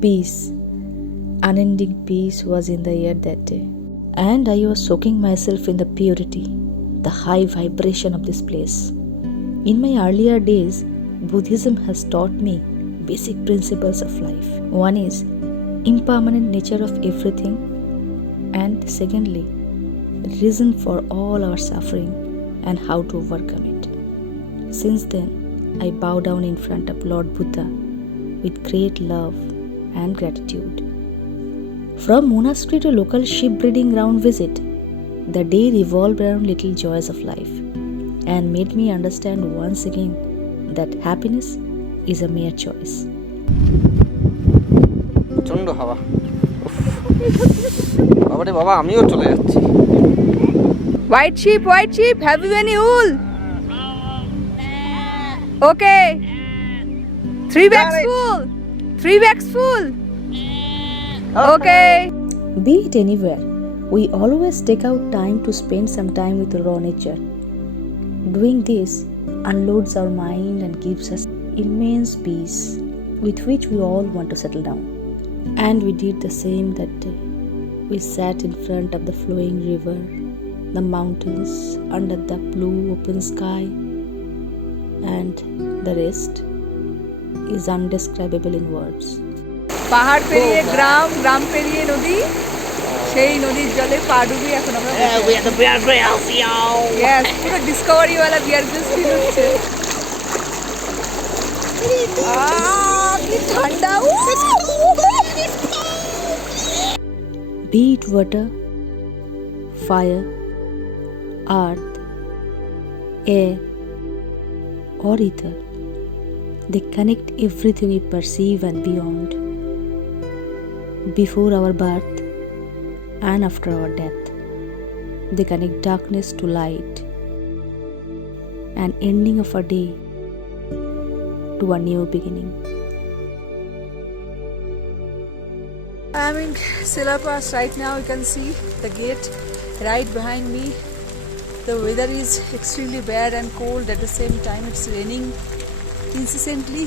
Peace, unending peace was in the air that day, and I was soaking myself in the purity, the high vibration of this place. In my earlier days, Buddhism has taught me basic principles of life. One is impermanent nature of everything, and secondly, reason for all our suffering and how to overcome it. Since then, I bow down in front of Lord Buddha with great love and gratitude. From monastery to local sheep breeding ground visit, the day revolved around little joys of life and made me understand once again that happiness is a mere choice. প্রচন্ড হাওয়া বাবারে বাবা আমিও চলে যাচ্ছি White sheep, have you any wool? Okay. 3 bags full. 3 bags full. Okay. Be it anywhere, we always take out time to spend some time with raw nature. Doing this unloads our mind and gives us immense peace with which we all want to settle down. And we did the same that day. We sat in front of the flowing river, the mountains, under the blue open sky, and the rest is undescribable in words. পাহাড় পেরিয়ে গ্রাম পেরিয়ে নদী, সেই নদীর জলে পা ডুবিয়ে এখন আমরা পুরো ডিসকভারি ওয়ালা বিয়ার গ্রিলস ফিল হচ্ছে। কি ঠান্ডা! Be it water, fire, earth, air, or ether, they connect everything we perceive and beyond. Before our birth and after our death, they connect darkness to light, an ending of a day to a new beginning. I'm in Sela Pass right now. You can see the gate right behind me. The weather is extremely bad and cold. At the same time, it's raining incessantly.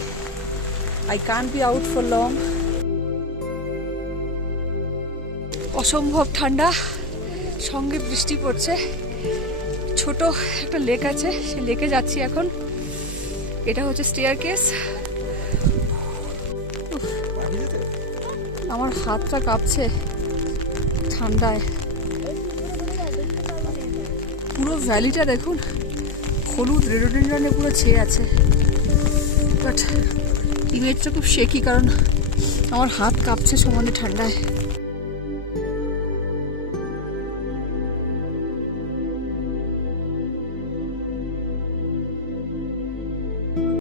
I can't be out for long. অসম্ভব ঠান্ডা, সঙ্গে বৃষ্টি পড়ছে। ছোট একটা lake আছে, সেই লেকে যাচ্ছি এখন। এটা হচ্ছে স্টেয়ারকেস। আমার হাতটা কাঁপছে ঠান্ডায়। পুরো ভ্যালিটা দেখুন, হলুদ রেডোডেন্ড্রনে পুরো ছেয়ে আছে। বাট ইমেজটা খুব শেকি, কারণ আমার হাত কাঁপছে সমানে ঠান্ডায়।